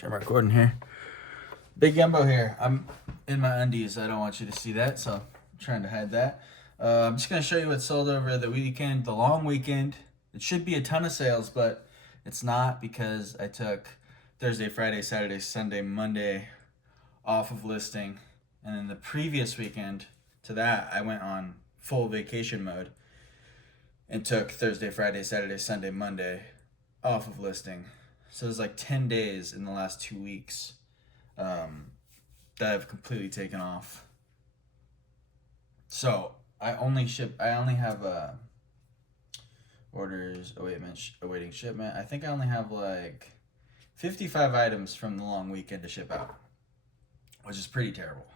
Sure, I'm recording here. Big Gumbo here. I'm in my undies. I don't want you to see that, so I'm trying to hide that. I'm just going to show you what sold over the weekend, the long weekend. It should be a ton of sales, but it's not because I took Thursday, Friday, Saturday, Sunday, Monday off of listing. And then the previous weekend to that, I went on full vacation mode and took Thursday, Friday, Saturday, Sunday, Monday off of listing. So there's like 10 days in the last 2 weeks that I've completely taken off. So I only have orders awaiting shipment. I think I only have like 55 items from the long weekend to ship out, which is pretty terrible.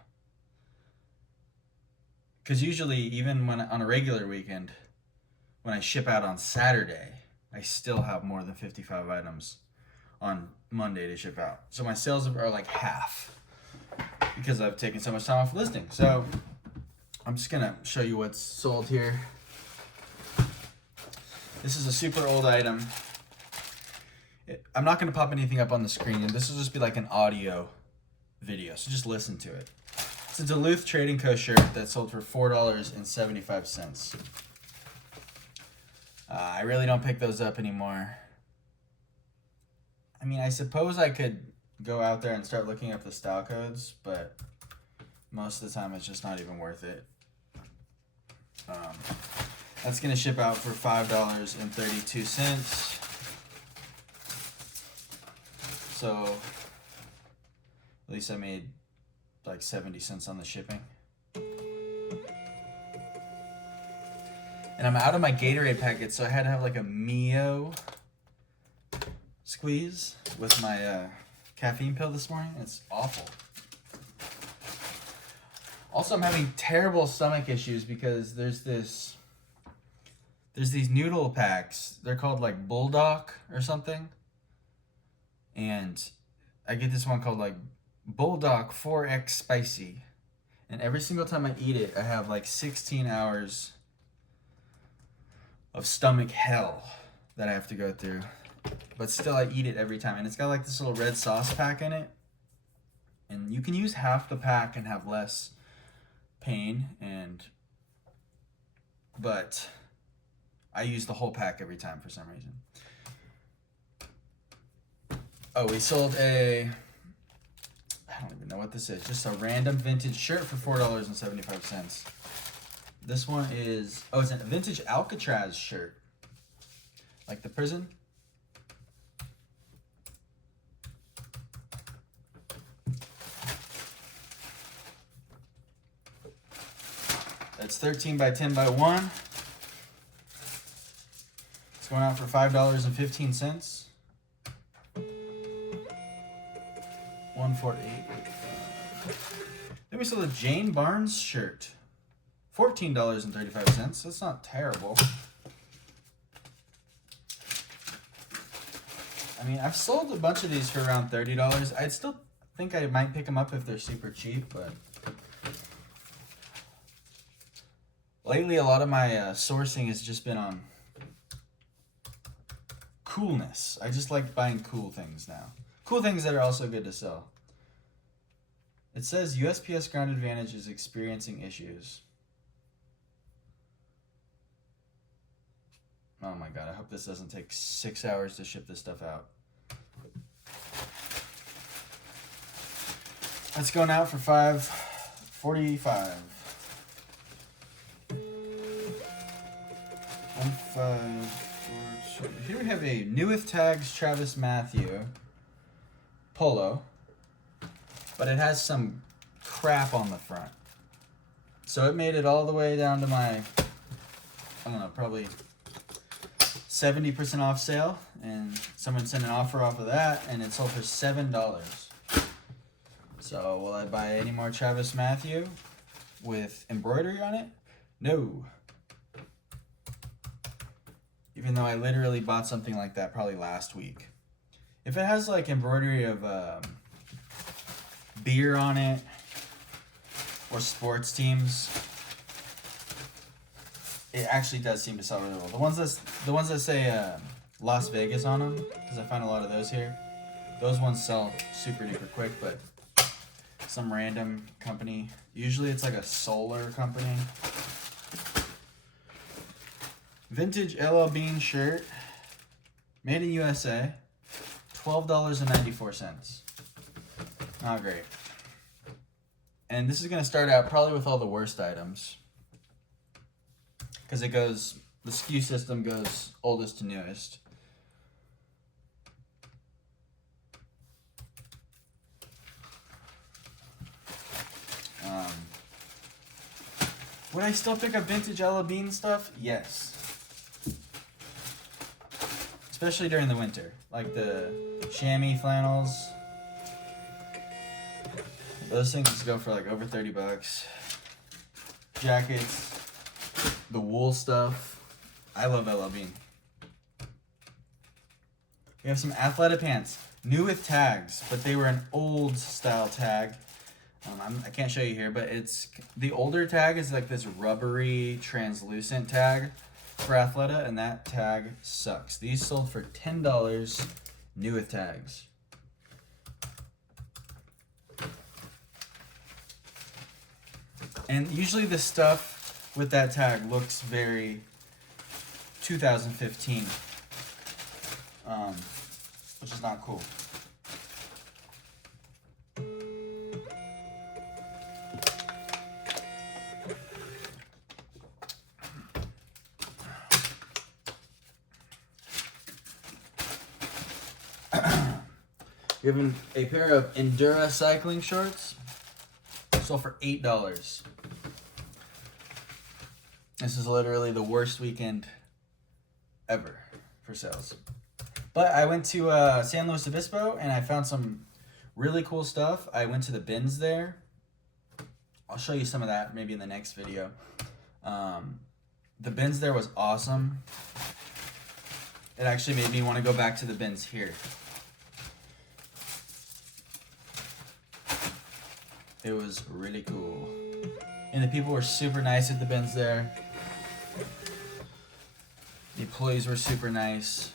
Because usually, even when on a regular weekend, when I ship out on Saturday, I still have more than 55 items on Monday to ship out. So my sales are like half because I've taken so much time off listing. So I'm just gonna show you what's sold here. This is a super old item. I'm not gonna pop anything up on the screen, and this will just be like an audio video, so just listen to it. It's a Duluth Trading Co. shirt that sold for $4.75. I really don't pick those up anymore. I mean, I suppose I could go out there and start looking up the style codes, but most of the time it's just not even worth it. That's going to ship out for $5.32. So at least I made like 70 cents on the shipping. And I'm out of my Gatorade packets, so I had to have like a Mio squeeze with my caffeine pill this morning. It's awful. Also, I'm having terrible stomach issues because there's these noodle packs. They're called like Bulldog or something. And I get this one called like Bulldog 4X Spicy. And every single time I eat it, I have like 16 hours of stomach hell that I have to go through. But still, I eat it every time. And it's got like this little red sauce pack in it. And you can use half the pack and have less pain. But I use the whole pack every time for some reason. Oh, we sold I don't even know what this is. Just a random vintage shirt for $4.75. This one is, it's a vintage Alcatraz shirt. Like the prison. It's 13 by 10 by 1. It's going out for $5.15. 148. Then we sold a Jane Barnes shirt. $14.35. That's not terrible. I mean, I've sold a bunch of these for around $30. I'd still think I might pick them up if they're super cheap, but lately a lot of my sourcing has just been on coolness. I just like buying cool things now. Cool things that are also good to sell. It says USPS Ground Advantage is experiencing issues. Oh my god, I hope this doesn't take 6 hours to ship this stuff out. That's going out for $5.45. 154. Here we have a New with Tags Travis Matthew polo, but it has some crap on the front. So it made it all the way down to my, I don't know, probably 70% off sale, and someone sent an offer off of that, and it sold for $7. So will I buy any more Travis Matthew with embroidery on it? No. Even though I literally bought something like that probably last week. If it has like embroidery of beer on it or sports teams, it actually does seem to sell really well. The ones that say Las Vegas on them, because I find a lot of those here, Those ones sell super duper quick, but some random company, usually it's like a solar company. Vintage LL Bean shirt, made in USA, $12.94. Not great. And this is going to start out probably with all the worst items, because it goes, the SKU system goes oldest to newest. Would I still pick up vintage LL Bean stuff? Yes. Especially during the winter. Like the chamois flannels. Those things go for like over 30 bucks. Jackets. The wool stuff. I love LL Bean. We have some athletic pants. New with tags, but they were an old style tag. I can't show you here, but it's the older tag is like this rubbery, translucent tag for Athleta, and that tag sucks. These sold for $10, new with tags. And usually the stuff with that tag looks very 2015, which is not cool. Given a pair of Endura cycling shorts, sold for $8. This is literally the worst weekend ever for sales. But I went to San Luis Obispo and I found some really cool stuff. I went to the bins there. I'll show you some of that maybe in the next video. The bins there was awesome. It actually made me want to go back to the bins here. It was really cool. And the people were super nice at the bins there. The employees were super nice.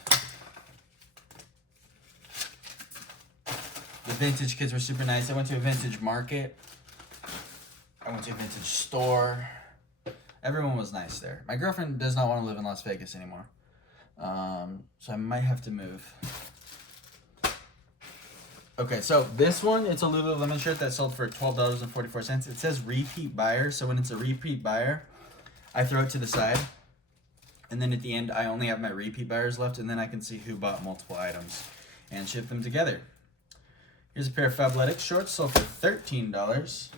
The vintage kids were super nice. I went to a vintage market. I went to a vintage store. Everyone was nice there. My girlfriend does not want to live in Las Vegas anymore. So I might have to move. Okay, so this one, it's a Lululemon shirt that sold for $12.44. It says repeat buyer, so when it's a repeat buyer, I throw it to the side. And then at the end, I only have my repeat buyers left, and then I can see who bought multiple items and ship them together. Here's a pair of Fabletics shorts, sold for $13.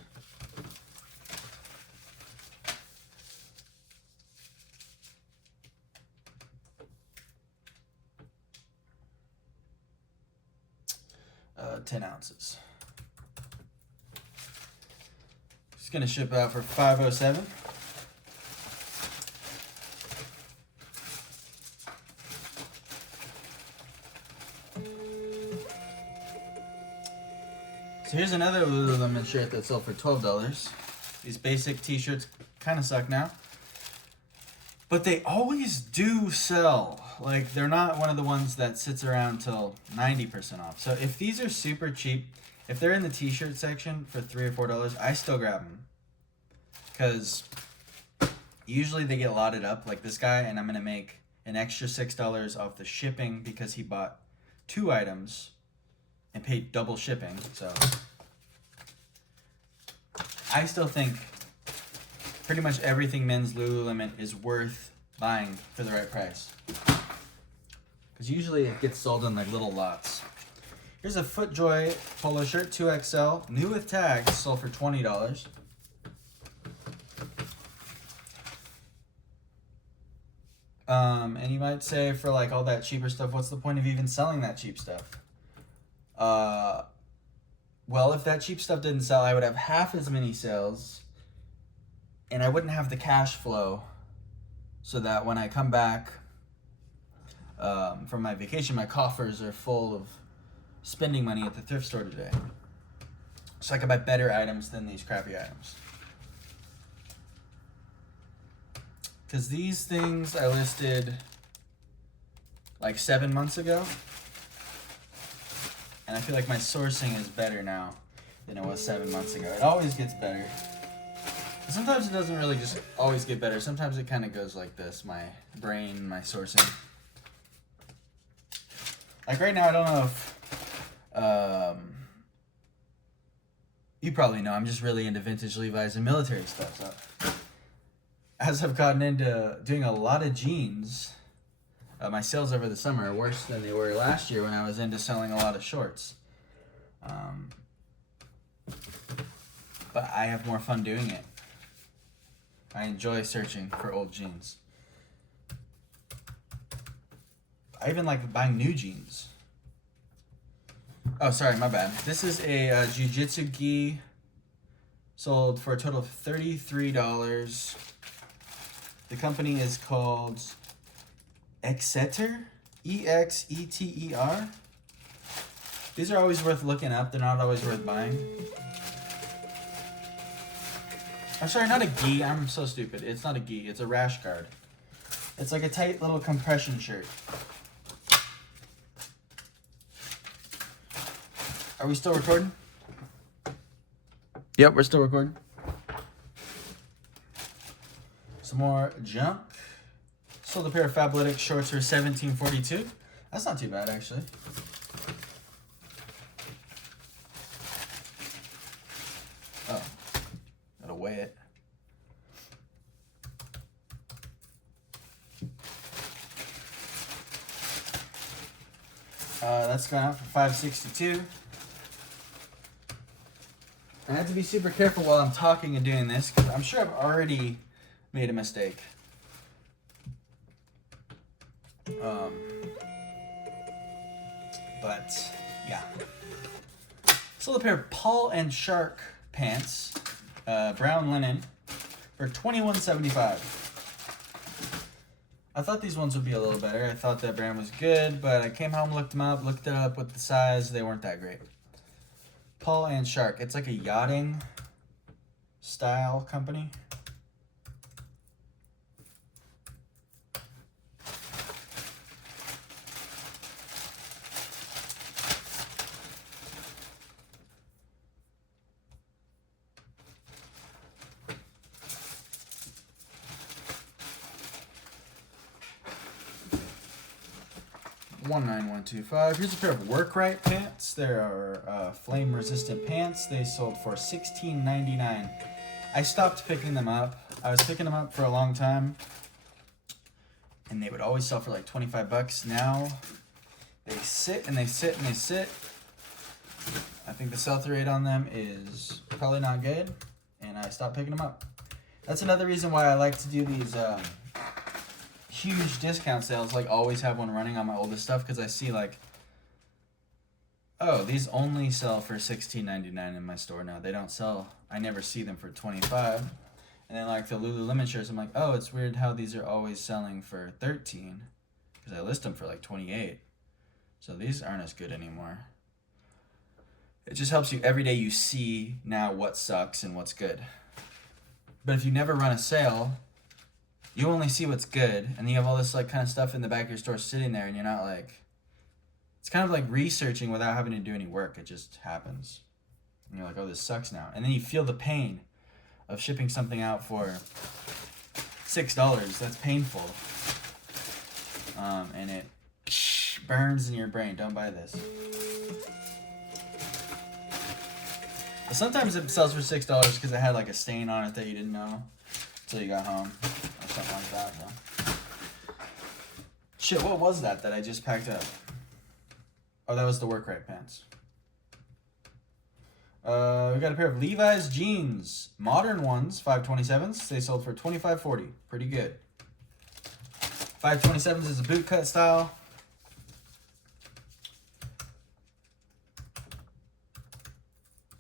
10 ounces. It's gonna ship out for $507. So here's another Lululemon shirt that sold for $12. These basic t-shirts kind of suck now, but they always do sell. Like, they're not one of the ones that sits around till 90% off. So if these are super cheap, if they're in the t-shirt section for $3 or $4, I still grab them. Because usually they get lotted up like this guy, and I'm going to make an extra $6 off the shipping because he bought 2 items and paid double shipping. So I still think pretty much everything men's Lululemon is worth buying for the right price. Because usually it gets sold in like little lots. Here's a FootJoy polo shirt, 2XL, new with tags, sold for $20. And you might say, for like all that cheaper stuff, what's the point of even selling that cheap stuff? Well, if that cheap stuff didn't sell, I would have half as many sales, and I wouldn't have the cash flow, so that when I come back from my vacation, my coffers are full of spending money at the thrift store today. So I can buy better items than these crappy items. Because these things I listed like 7 months ago, And I feel like my sourcing is better now than it was 7 months ago. It always gets better. But sometimes it doesn't really just always get better. Sometimes it kind of goes like this, my brain, my sourcing. Like right now, I don't know if... you probably know, I'm just really into vintage Levi's and military stuff. So as I've gotten into doing a lot of jeans, my sales over the summer are worse than they were last year when I was into selling a lot of shorts. But I have more fun doing it. I enjoy searching for old jeans. I even like buying new jeans. Oh, sorry, my bad. This is a jiu-jitsu gi sold for a total of $33. The company is called Exeter, E-X-E-T-E-R. These are always worth looking up. They're not always worth buying. I'm sorry, not a gi. I'm so stupid. It's not a gi. It's a rash guard. It's like a tight little compression shirt. Are we still recording? Yep, we're still recording. Some more junk. Sold a pair of Fabletics shorts for $17.42. That's not too bad, actually. Oh, gotta weigh it. That's going out for $5.62. I have to be super careful while I'm talking and doing this because I'm sure I've already made a mistake. But yeah. Sold a pair of Paul and Shark pants, brown linen, for $21.75. I thought these ones would be a little better. I thought that brand was good, but I came home, looked them up, looked it up with the size. They weren't that great. Paul and Shark. It's like a yachting style company. $19125. Here's a pair of Workrite pants. They are flame resistant pants. They sold for $16.99. I stopped picking them up. I was picking them up for a long time, and they would always sell for like 25 bucks. Now they sit and they sit and they sit. I think the sell-through rate on them is probably not good, and I stopped picking them up. That's another reason why I like to do these huge discount sales, like always have one running on my oldest stuff, because I see like, oh, these only sell for $16.99 in my store now. They don't sell, I never see them for 25. And then like the Lululemon shirts, I'm like, oh, it's weird how these are always selling for 13, because I list them for like 28. So these aren't as good anymore. It just helps you every day. You see now what sucks and what's good. But if you never run a sale, you only see what's good, and you have all this like kind of stuff in the back of your store sitting there, and you're not like, it's kind of like researching without having to do any work. It just happens. And you're like, oh, this sucks now. And then you feel the pain of shipping something out for $6. That's painful. And it burns in your brain. Don't buy this. But sometimes it sells for $6 because it had like a stain on it that you didn't know until you got home. Something like that, though. Shit, what was that I just packed up? Oh, that was the Workrite pants. We got a pair of Levi's jeans. Modern ones, 527s. They sold for $25.40. Pretty good. 527s is a boot cut style.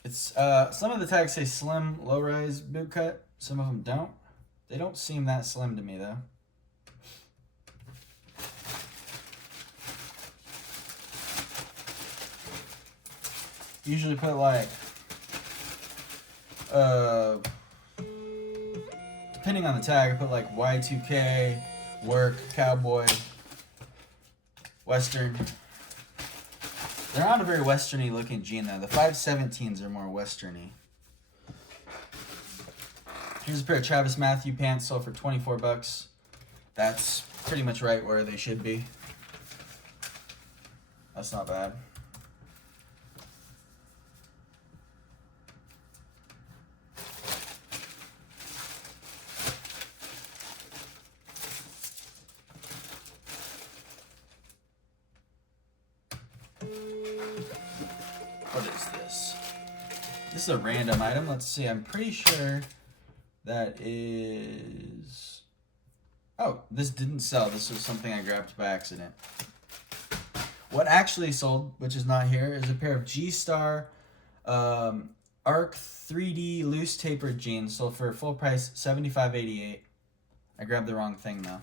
It's some of the tags say slim, low-rise boot cut. Some of them don't. They don't seem that slim to me, though. Usually put like, depending on the tag, I put like Y2K, work, cowboy, western. They're not a very westerny looking jean though. The 517s are more westerny. Here's a pair of Travis Matthew pants, sold for 24 bucks. That's pretty much right where they should be. That's not bad. What is this? This is a random item. Let's see. I'm pretty sure that is... Oh, this didn't sell. This was something I grabbed by accident. What actually sold, which is not here, is a pair of G-Star Arc 3D loose tapered jeans. Sold for full price $75.88. I grabbed the wrong thing though.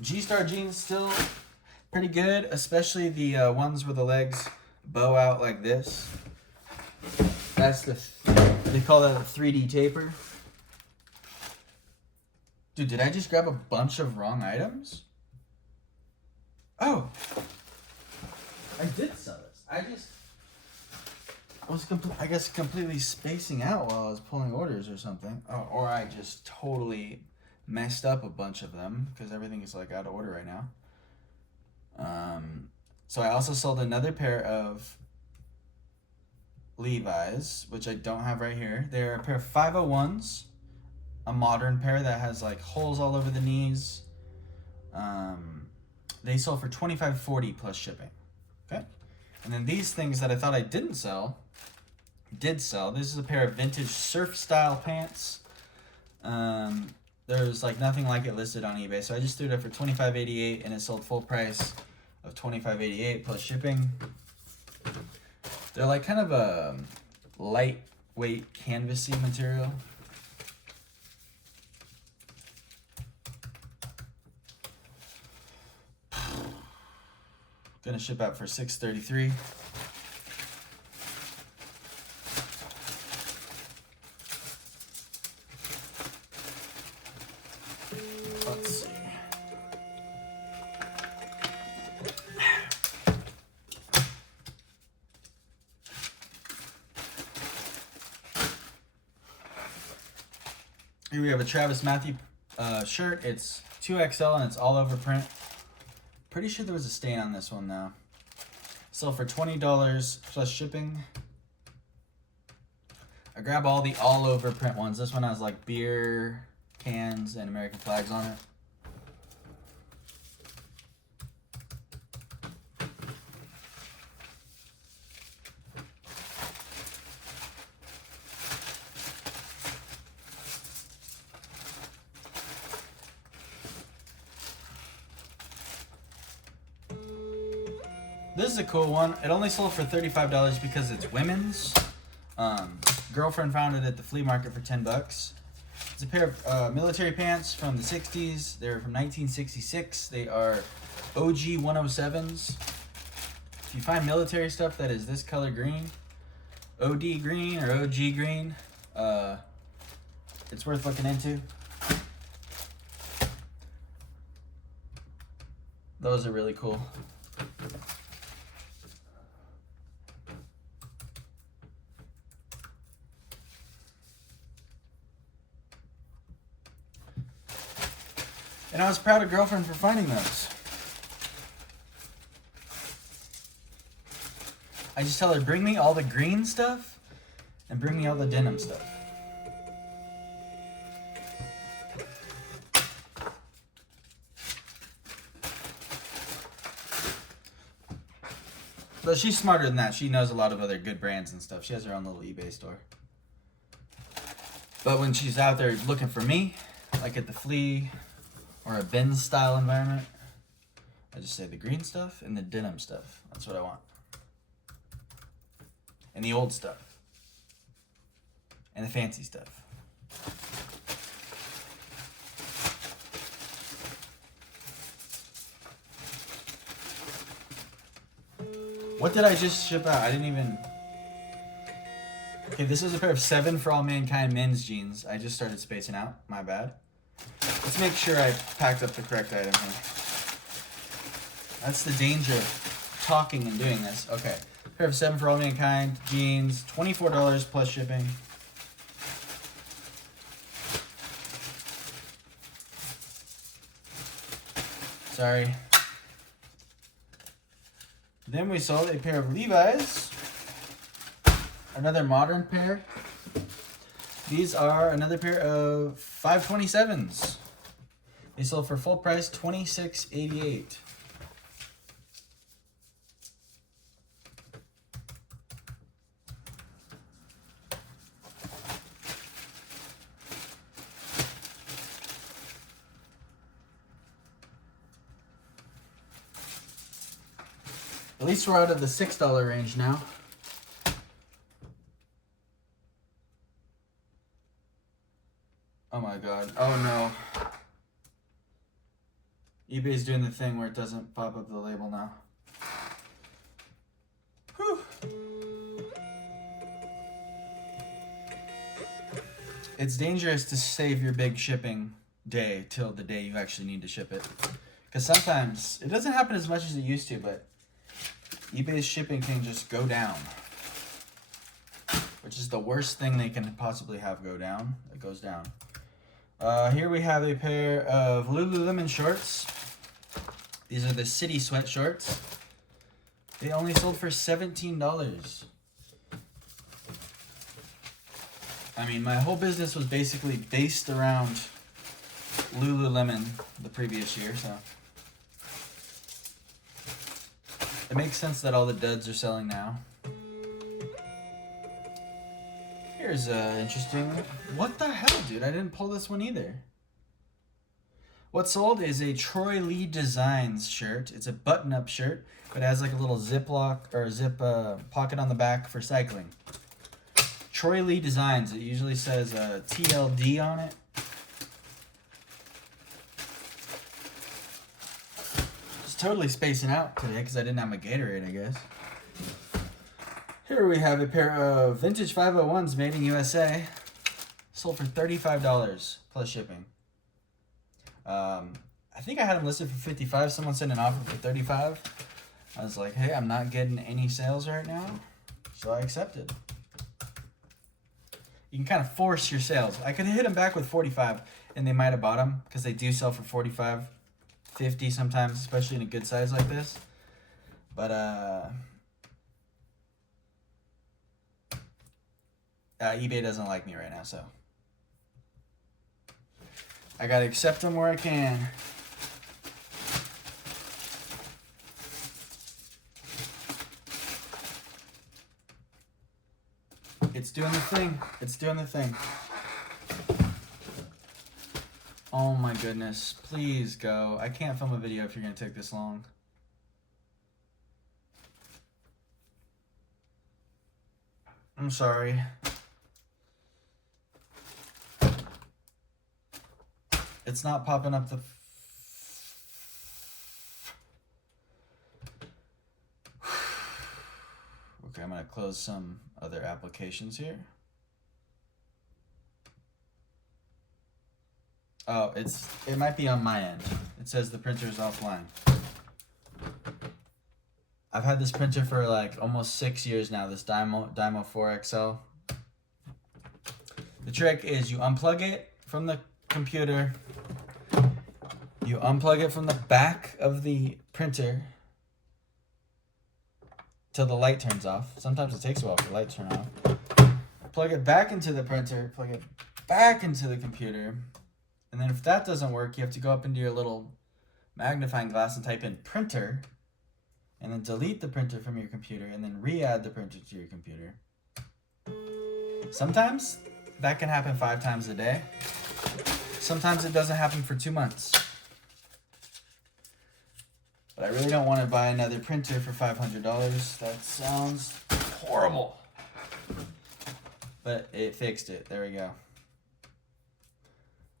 G-Star jeans still pretty good, especially the ones where the legs bow out like this. That's they call that a 3D taper. Dude, did I just grab a bunch of wrong items? Oh, I did sell this. I was I guess completely spacing out while I was pulling orders or something. Oh, or I just totally messed up a bunch of them because everything is like out of order right now. So I also sold another pair of Levi's, which I don't have right here. They're a pair of 501s, a modern pair that has like holes all over the knees. They sold for $25.40 plus shipping. Okay, and then these things that I thought I didn't sell, did sell. This is a pair of vintage surf style pants. There's like nothing like it listed on eBay, so I just threw it up for $25.88, and it sold full price of $25.88 plus shipping. They're like kind of a lightweight canvasy material. Gonna ship out for $6.33. Let's see. Here we have a Travis Matthew shirt. It's 2XL and it's all over print. Pretty sure there was a stain on this one though. Sold for $20 plus shipping. I grab all the all over print ones. This one has like beer cans and American flags on it. This is a cool one. It only sold for $35 because it's women's. Girlfriend found it at the flea market for 10 bucks. It's a pair of military pants from the 60s. They're from 1966. They are OG 107s. If you find military stuff that is this color green, OD green or OG green, it's worth looking into. Those are really cool. And I was proud of Girlfriend for finding those. I just tell her, bring me all the green stuff and bring me all the denim stuff. But she's smarter than that. She knows a lot of other good brands and stuff. She has her own little eBay store. But when she's out there looking for me, like at the flea or a bin style environment, I just say the green stuff and the denim stuff. That's what I want. And the old stuff. And the fancy stuff. What did I just ship out? I didn't even... Okay, this is a pair of 7 For All Mankind men's jeans. I just started spacing out. My bad. Let's make sure I packed up the correct item here. That's the danger of talking and doing this. Okay. Pair of 7 for All Mankind jeans, $24 plus shipping. Sorry. Then we sold a pair of Levi's. Another modern pair. These are another pair of 527s. They sold for full price, $26.88. At least we're out of the $6 range now. Oh my god. Oh no. eBay's doing the thing where it doesn't pop up the label now. Whew. It's dangerous to save your big shipping day till the day you actually need to ship it. Because sometimes, it doesn't happen as much as it used to, but eBay's shipping can just go down. Which is the worst thing they can possibly have go down. It goes down. Here we have a pair of Lululemon shorts. These are the City Sweat shorts. They only sold for $17. I mean, my whole business was basically based around Lululemon the previous year, so it makes sense that all the duds are selling now. Here's interesting. What the hell, dude? I didn't pull this one either. What sold is a Troy Lee Designs shirt. It's a button-up shirt, but it has like a little ziplock or zip pocket on the back for cycling. Troy Lee Designs. It usually says TLD on it. Just totally spacing out today because I didn't have my Gatorade, I guess. Here we have a pair of vintage 501s made in USA. Sold for $35 plus shipping. I think I had them listed for $55. Someone sent an offer for $35. I was like, hey, I'm not getting any sales right now, so I accepted. You can kind of force your sales. I could hit them back with 45 and they might have bought them because they do sell for 45, 50 sometimes, especially in a good size like this. But eBay doesn't like me right now, so I gotta accept them where I can. It's doing the thing. It's doing the thing. Oh my goodness. Please go. I can't film a video if you're gonna take this long. I'm sorry. It's not popping up the... Okay, I'm going to close some other applications here. Oh, it might be on my end. It says the printer is offline. I've had this printer for like almost 6 years now, this Dymo 4XL. The trick is you unplug it from the computer. You unplug it from the back of the printer till the light turns off. Sometimes it takes a while for the light to turn off. Plug it back into the printer, plug it back into the computer. And then if that doesn't work, you have to go up into your little magnifying glass and type in printer. And then delete the printer from your computer and then re-add the printer to your computer. Sometimes that can happen 5 times a day. Sometimes it doesn't happen for 2 months. But I really don't want to buy another printer for $500. That sounds horrible. But it fixed it. There we go.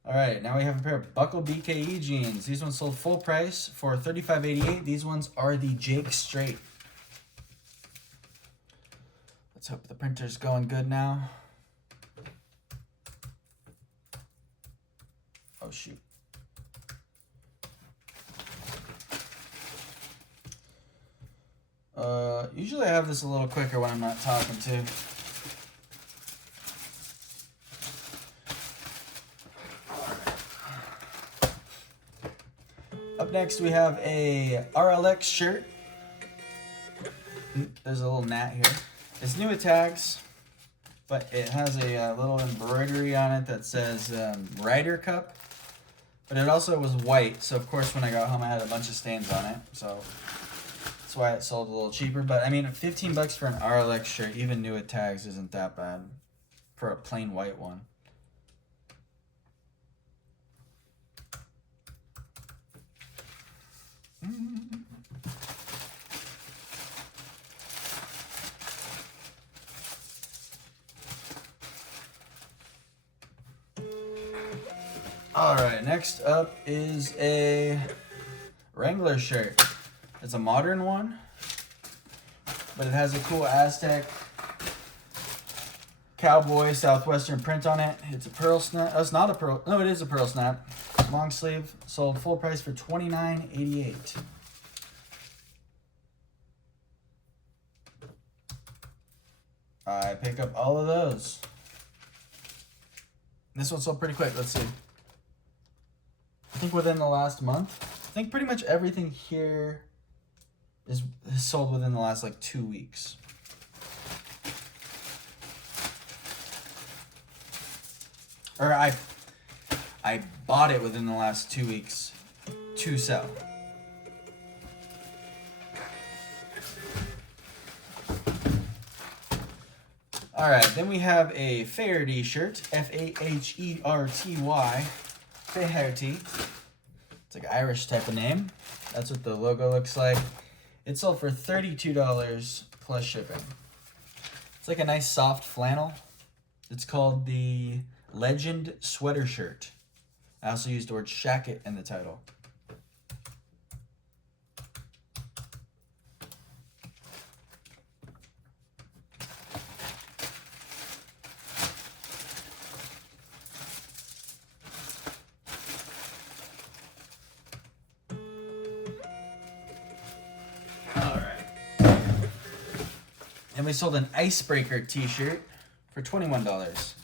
Alright, now we have a pair of Buckle BKE jeans. These ones sold full price for $35.88. These ones are the Jake Straight. Let's hope the printer's going good now. Oh shoot. Usually I have this a little quicker when I'm not talking to. Up next we have a RLX shirt. There's a little gnat here. It's new with tags, but it has a little embroidery on it that says Ryder Cup. But it also was white, so of course when I got home I had a bunch of stains on it. So that's why it sold a little cheaper. But I mean, 15 bucks for an RLX shirt, even new with tags, isn't that bad for a plain white one. Alright, next up is a Wrangler shirt. It's a modern one, but it has a cool Aztec cowboy southwestern print on it. It's a pearl snap. Oh, it's not a pearl. No, it is a pearl snap. Long sleeve, sold full price for $29.88. I pick up all of those. This one sold pretty quick. Let's see. I think within the last month. I think pretty much everything here is sold within the last like 2 weeks. Or I bought it within the last 2 weeks to sell. All right, then we have a Faherty shirt, F-A-H-E-R-T-Y, Faherty. It's like an Irish type of name. That's what the logo looks like. It sold for $32 plus shipping. It's like a nice soft flannel. It's called the Legend Sweater Shirt. I also used the word shacket in the title. And we sold an Icebreaker t-shirt for $21.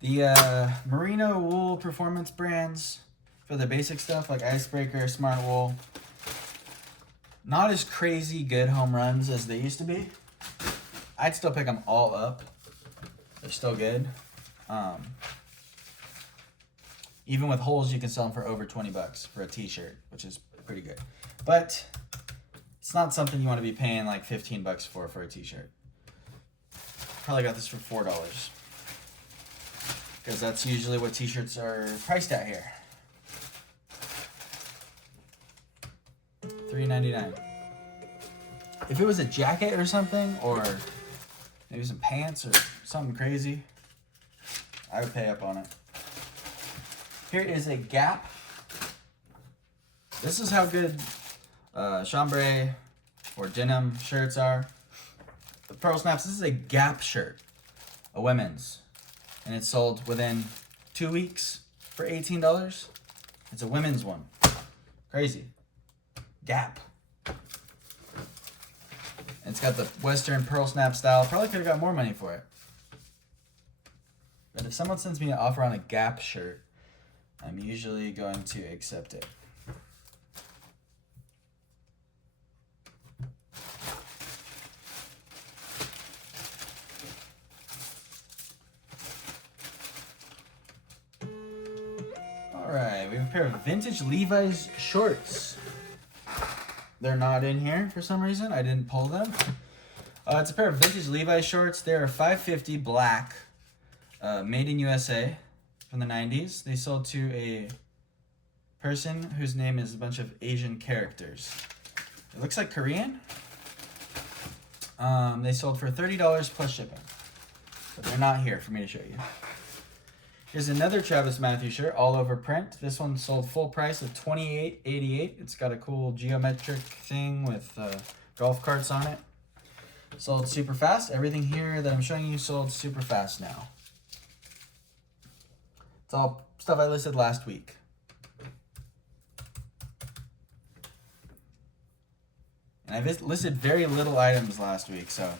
The merino wool performance brands for the basic stuff like Icebreaker, Smart Wool, not as crazy good home runs as they used to be. I'd still pick them all up. They're still good. Even with holes, you can sell them for over 20 bucks for a t-shirt, which is pretty good. But it's not something you want to be paying like 15 bucks for a t-shirt. Probably got this for $4. Because that's usually what t-shirts are priced at here. $3.99. If it was a jacket or something, or maybe some pants or something crazy, I would pay up on it. Here is a Gap. This is how good chambray or denim shirts are. The Pearl Snaps, this is a Gap shirt, a women's. And it's sold within 2 weeks for $18. It's a women's one. Crazy. Gap. It's got the Western Pearl Snap style. Probably could have got more money for it. But if someone sends me an offer on a Gap shirt, I'm usually going to accept it. Alright, we have a pair of vintage Levi's shorts. They're not in here for some reason. I didn't pull them. It's a pair of vintage Levi's shorts. They're $5.50 black, made in USA from the 90s. They sold to a person whose name is a bunch of Asian characters. It looks like Korean. They sold for $30 plus shipping. But they're not here for me to show you. Here's another Travis Matthew shirt, all over print. This one sold full price of $28.88. It's got a cool geometric thing with golf carts on it. Sold super fast. Everything here that I'm showing you sold super fast now. It's all stuff I listed last week. And I listed very little items last week, so.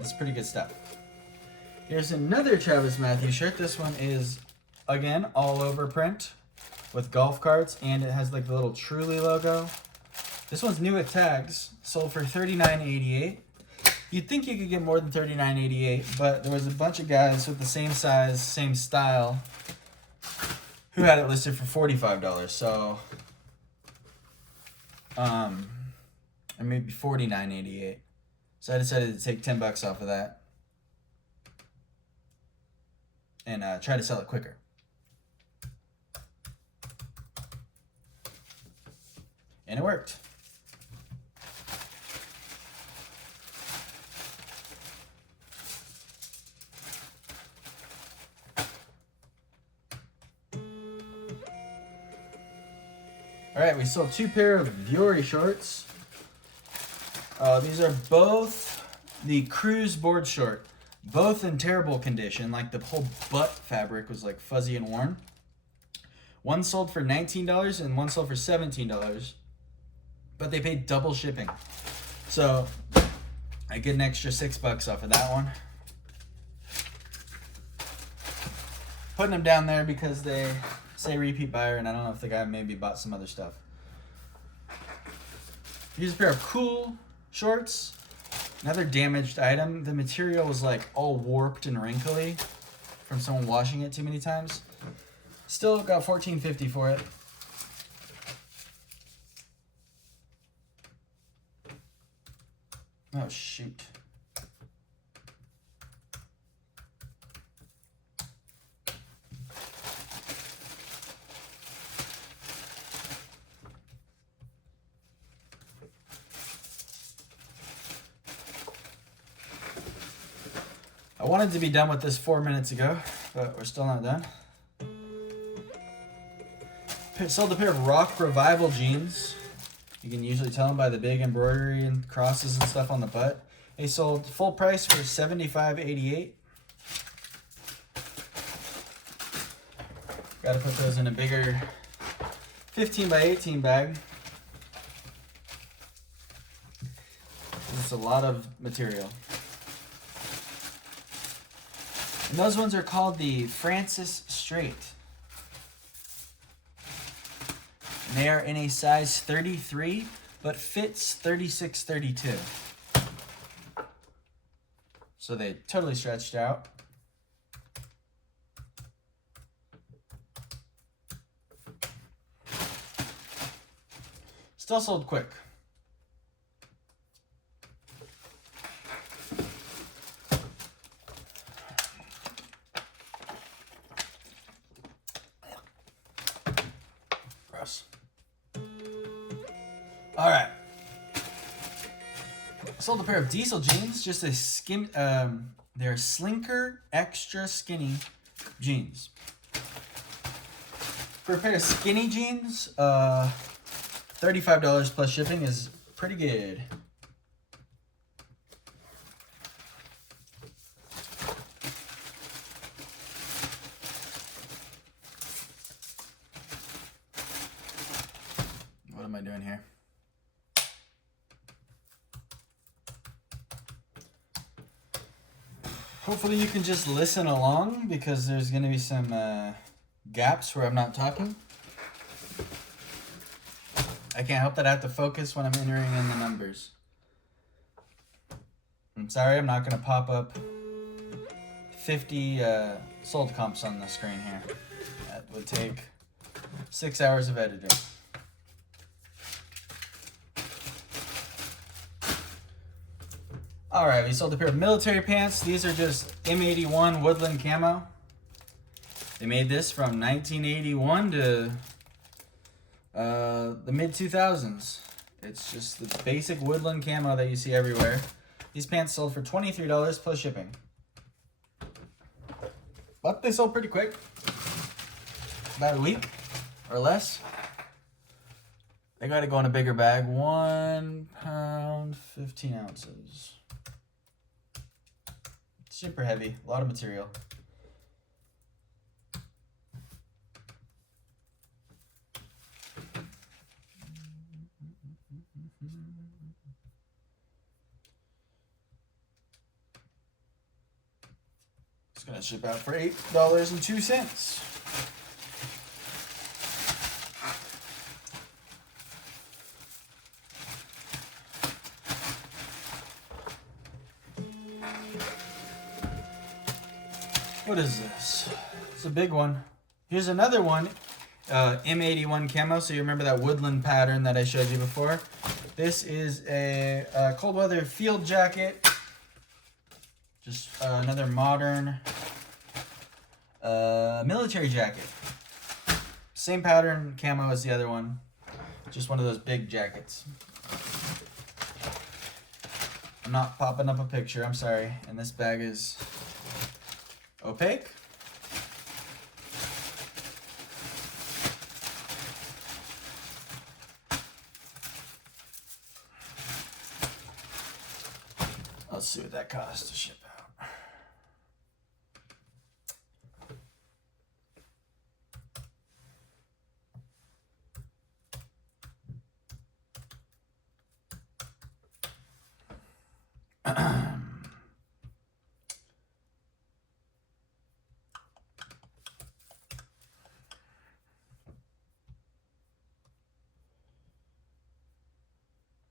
It's pretty good stuff. Here's another Travis Matthews shirt. This one is, again, all over print with golf carts, and it has like the little Truly logo. This one's new with tags, sold for $39.88. You'd think you could get more than $39.88, but there was a bunch of guys with the same size, same style, who had it listed for $45. So, or maybe $49.88. So I decided to take $10 off of that and try to sell it quicker. And it worked. All right, we sold 2 pair of Vuori shorts. These are both the Cruise board short, both in terrible condition. Like the whole butt fabric was like fuzzy and worn. One sold for $19 and one sold for $17, but they paid double shipping. So I get an extra $6 off of that one. Putting them down there because they say repeat buyer, and I don't know if the guy maybe bought some other stuff. Here's a pair of cool shorts. Another damaged item. The material was like all warped and wrinkly from someone washing it too many times. Still got $14.50 for it. Oh shoot. I wanted to be done with this 4 minutes ago, but we're still not done. Sold a pair of Rock Revival jeans. You can usually tell them by the big embroidery and crosses and stuff on the butt. They sold full price for $75.88. Got to put those in a bigger 15 by 18 bag. It's a lot of material. And those ones are called the Francis Straight. And they are in a size 33, but fits 36-32. So they totally stretched out. Still sold quick. All right. Sold a pair of diesel jeans, just a skin. They're Slinker extra skinny jeans. For a pair of skinny jeans, $35 plus shipping is pretty good. What am I doing here? Hopefully you can just listen along because there's going to be some gaps where I'm not talking. I can't help that I have to focus when I'm entering in the numbers. I'm sorry, I'm not going to pop up 50 sold comps on the screen here. That would take 6 hours of editing. Alright, we sold a pair of military pants. These are just M81 Woodland Camo. They made this from 1981 to the mid-2000s. It's just the basic Woodland Camo that you see everywhere. These pants sold for $23 plus shipping. But they sold pretty quick. About a week or less. They got to go in a bigger bag. 1 pound, 15 ounces. Super heavy, a lot of material. It's gonna ship out for $8.02. What is this? It's a big one. Here's another one, M81 camo. So you remember that woodland pattern that I showed you before? This is a cold weather field jacket. Just another modern military jacket. Same pattern camo as the other one. Just one of those big jackets. I'm not popping up a picture, I'm sorry. And this bag is opaque. Let's see what that costs to ship out.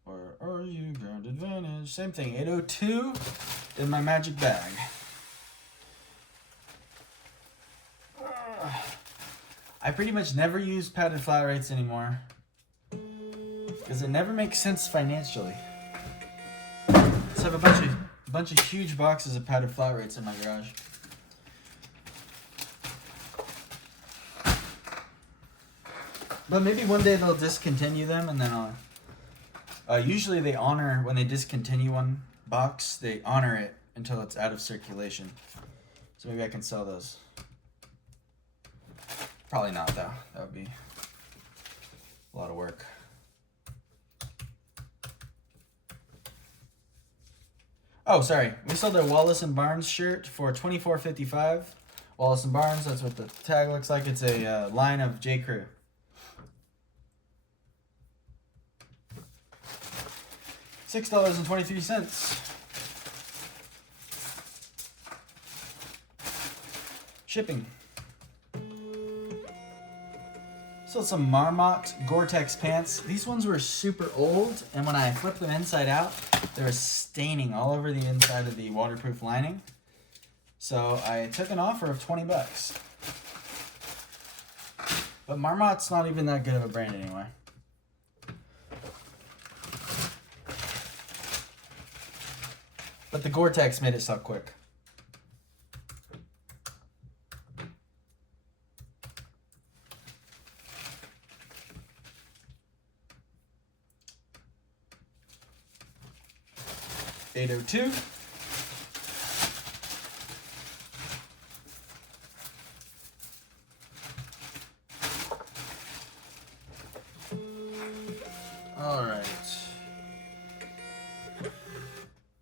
Where are you, ground advantage? Same thing, 802 in my magic bag. I pretty much never use padded flat rates anymore because it never makes sense financially. Let's have a bunch of huge boxes of padded flat rates in my garage. But maybe one day they'll discontinue them, and then usually they honor, when they discontinue one box, they honor it until it's out of circulation. So maybe I can sell those. Probably not though. That would be a lot of work. Oh, sorry. We sold a Wallace and Barnes shirt for $24.55. Wallace and Barnes, that's what the tag looks like. It's a line of J. Crew. $6.23. Shipping. So some Marmot Gore-Tex pants. These ones were super old, and when I flipped them inside out, there was staining all over the inside of the waterproof lining. So I took an offer of 20 bucks. But Marmot's not even that good of a brand anymore. But the Gore-Tex made it sell quick. $802. All right.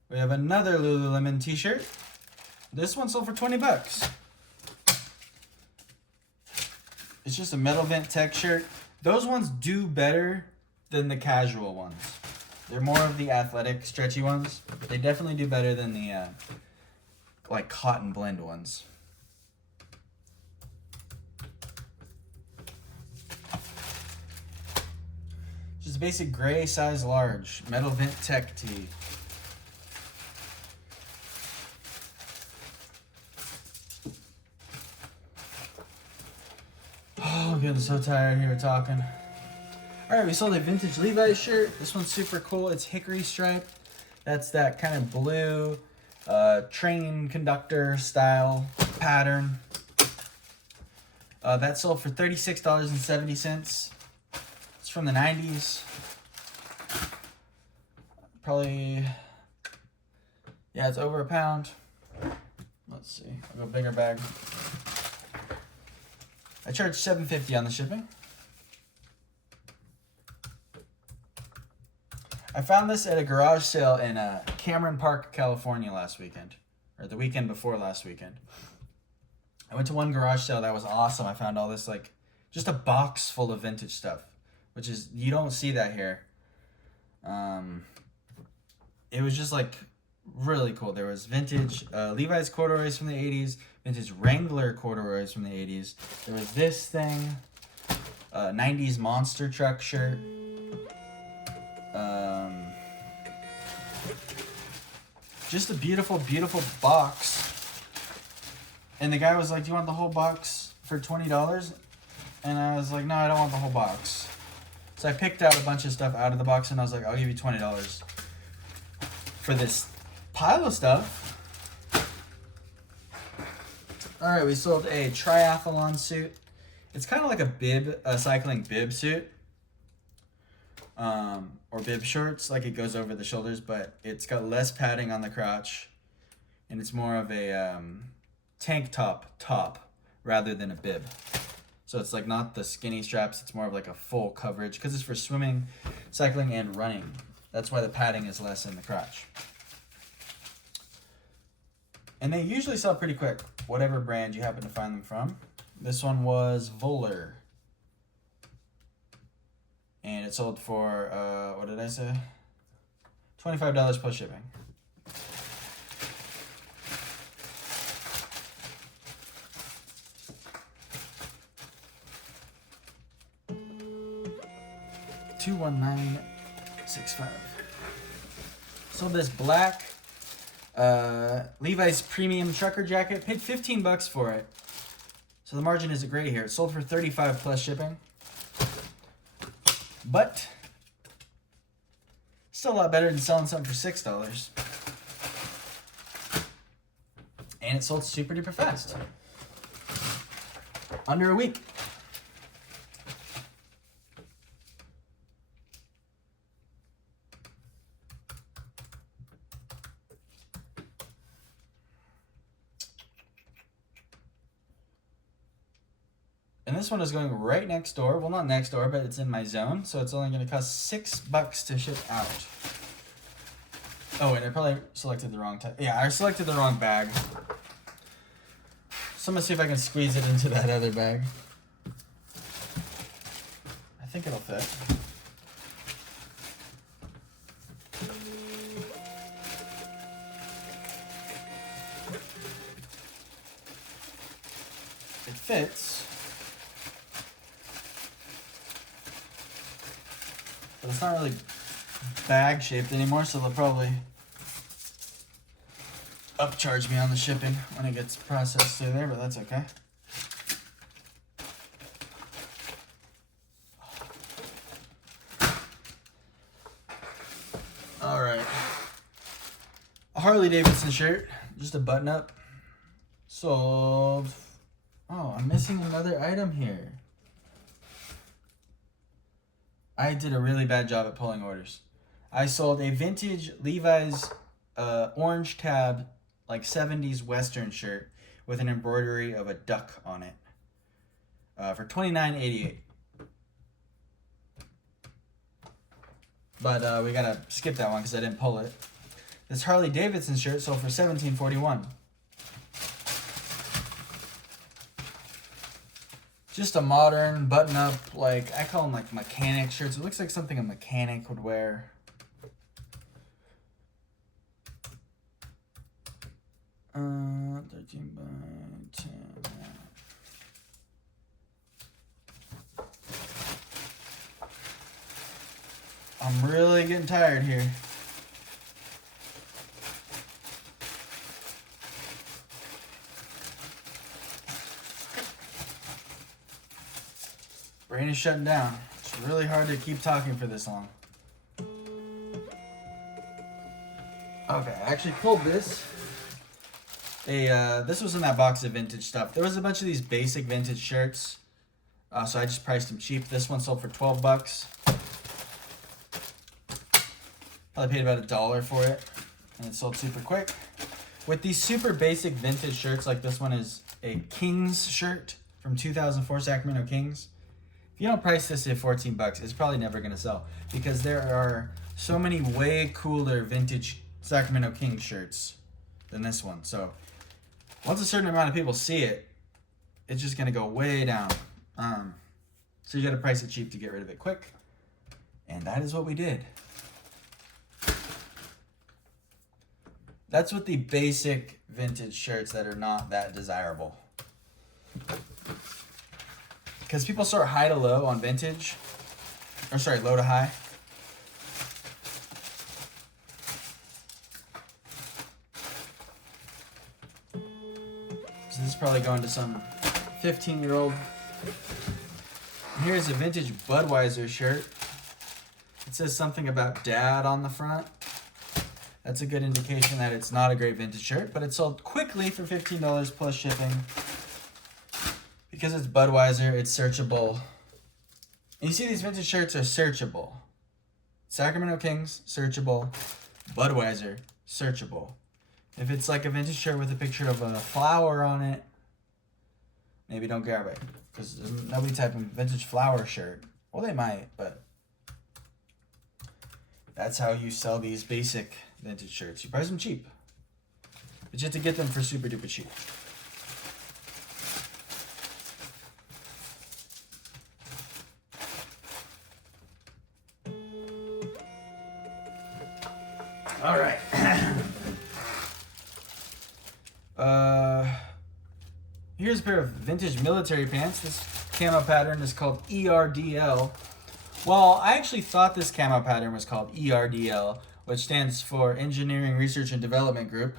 We have another Lululemon t-shirt. This one sold for 20 bucks. It's just a metal vent tech shirt. Those ones do better than the casual ones. They're more of the athletic, stretchy ones. They definitely do better than the like cotton blend ones. Just a basic gray size large metal vent tech tee. Oh, I'm getting so tired here talking. All right, we sold a vintage Levi's shirt. This one's super cool. It's hickory stripe. That's that kind of blue train conductor style pattern. That sold for $36.70. It's from the 90s. Probably, yeah, it's over a pound. Let's see, I'll go bigger bag. I charged $7.50 on the shipping. I found this at a garage sale in Cameron Park, California last weekend, or the weekend before last weekend. I went to one garage sale that was awesome. I found all this, like, just a box full of vintage stuff, which is, you don't see that here. It was just, like, really cool. There was vintage Levi's corduroys from the 80s, vintage Wrangler corduroys from the 80s. There was this thing, 90s monster truck shirt. Just a beautiful, beautiful box. And the guy was like, do you want the whole box for $20? And I was like, no, I don't want the whole box. So I picked out a bunch of stuff out of the box and I was like, I'll give you $20 for this pile of stuff. All right, we sold a triathlon suit. It's kind of like a cycling bib suit. Or bib shorts, like it goes over the shoulders, but it's got less padding on the crotch. And it's more of a tank top rather than a bib. So it's like not the skinny straps, it's more of like a full coverage because it's for swimming, cycling, and running. That's why the padding is less in the crotch. And they usually sell pretty quick, whatever brand you happen to find them from. This one was Voller. And it sold for, what did I say? $25 plus shipping. $219.65. Sold this black Levi's premium trucker jacket. Paid $15 for it. So the margin isn't great here. It sold for $35 plus shipping. But still a lot better than selling something for $6. And it sold super duper fast. Under a week. And this one is going right next door. Well, not next door, but it's in my zone. So it's only going to cost $6 to ship out. Oh, and I probably selected the wrong type. Yeah, I selected the wrong bag. So I'm going to see if I can squeeze it into that other bag. I think it'll fit. It fits. But it's not really bag shaped anymore, so they'll probably upcharge me on the shipping when it gets processed through there, but that's okay. All right. A Harley Davidson shirt, just a button up. Sold. Oh, I'm missing another item here. I did a really bad job at pulling orders. I sold a vintage Levi's orange tab, like 70s Western shirt with an embroidery of a duck on it for $29.88. But we gotta skip that one because I didn't pull it. This Harley Davidson shirt sold for $17.41. Just a modern button-up, like, I call them like mechanic shirts. It looks like something a mechanic would wear. Uh, 13 by 10. I'm really getting tired here. Brain is shutting down. It's really hard to keep talking for this long. Okay, I actually pulled this. This was in that box of vintage stuff. There was a bunch of these basic vintage shirts. So I just priced them cheap. This one sold for $12. Probably paid about $1 for it. And it sold super quick. With these super basic vintage shirts, like this one is a Kings shirt from 2004 Sacramento Kings. If you don't price this at $14, it's probably never going to sell because there are so many way cooler vintage Sacramento Kings shirts than this one. So once a certain amount of people see it, it's just going to go way down. So you got to price it cheap to get rid of it quick. And that is what we did. That's with the basic vintage shirts that are not that desirable. Because people sort high to low on vintage. Or sorry, low to high. So this is probably going to some 15-year-old. Here's a vintage Budweiser shirt. It says something about dad on the front. That's a good indication that it's not a great vintage shirt, but it sold quickly for $15 plus shipping. Because it's Budweiser, it's searchable. And you see these vintage shirts are searchable. Sacramento Kings, searchable. Budweiser, searchable. If it's like a vintage shirt with a picture of a flower on it, maybe don't grab it. Because there's nobody typing vintage flower shirt. Well, they might, but that's how you sell these basic vintage shirts. You price them cheap. But you have to get them for super duper cheap. All right. Here's a pair of vintage military pants. This camo pattern is called ERDL. Well, I actually thought this camo pattern was called ERDL, which stands for Engineering Research and Development Group.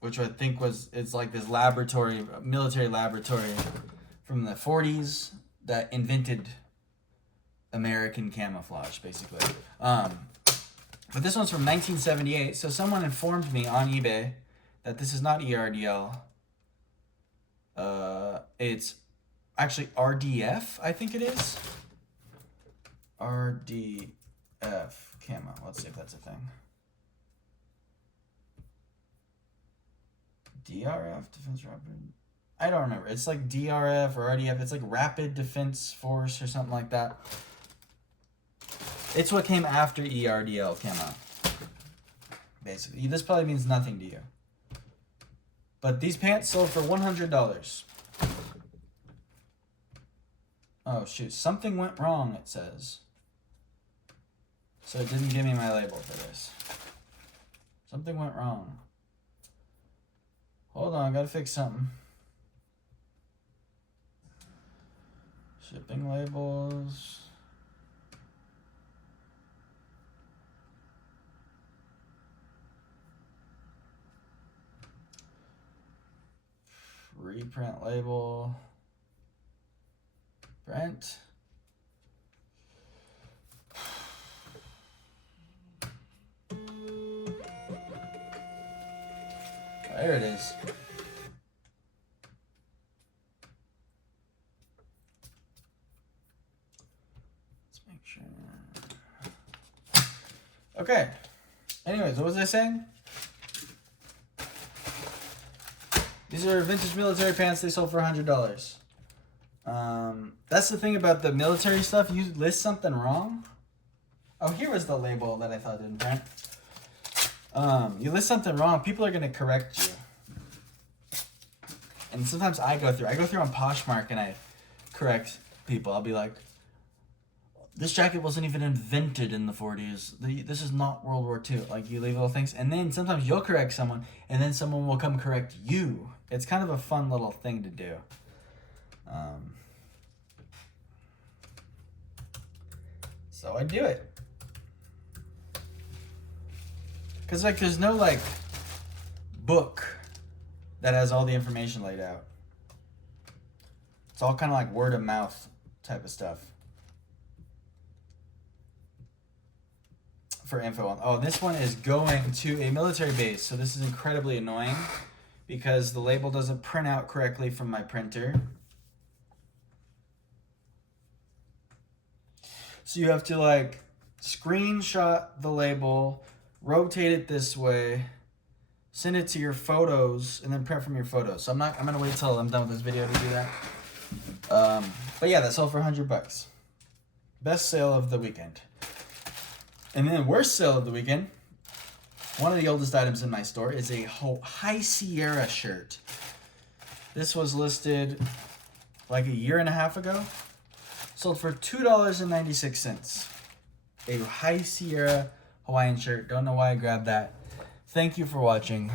Which I think it's like this laboratory, military laboratory from the 40s that invented American camouflage, basically. But this one's from 1978, so someone informed me on eBay that this is not ERDL. It's actually RDF, I think it is. RDF camo. Let's see if that's a thing. DRF, Defense Rapid. I don't remember. It's like DRF or RDF. It's like Rapid Defense Force or something like that. It's what came after ERDL came out. Basically. This probably means nothing to you. But these pants sold for $100. Oh, shoot. Something went wrong, it says. So it didn't give me my label for this. Something went wrong. Hold on, I gotta fix something. Shipping labels. Reprint label. Print. There it is. Let's make sure. Okay. Anyways, what was I saying? These are vintage military pants. They sold for $100. That's the thing about the military stuff. You list something wrong. Oh, here was the label that I thought didn't print. You list something wrong, people are gonna correct you. And sometimes I go through on Poshmark and I correct people. I'll be like, this jacket wasn't even invented in the 40s. This is not World War II. Like, you leave little things. And then sometimes you'll correct someone, and then someone will come correct you. It's kind of a fun little thing to do. So I do it. Because, like, there's no, like, book that has all the information laid out. It's all kind of like word of mouth type of stuff. For info on. Oh, this one is going to a military base. So this is incredibly annoying because the label doesn't print out correctly from my printer. So you have to, like, screenshot the label, rotate it this way, send it to your photos, and then print from your photos. So I'm gonna wait till I'm done with this video to do that. But yeah, that sold for $100. Best sale of the weekend. And then worst sale of the weekend, one of the oldest items in my store is a High Sierra shirt. This was listed like a year and a half ago. Sold for $2.96. A High Sierra Hawaiian shirt. Don't know why I grabbed that. Thank you for watching.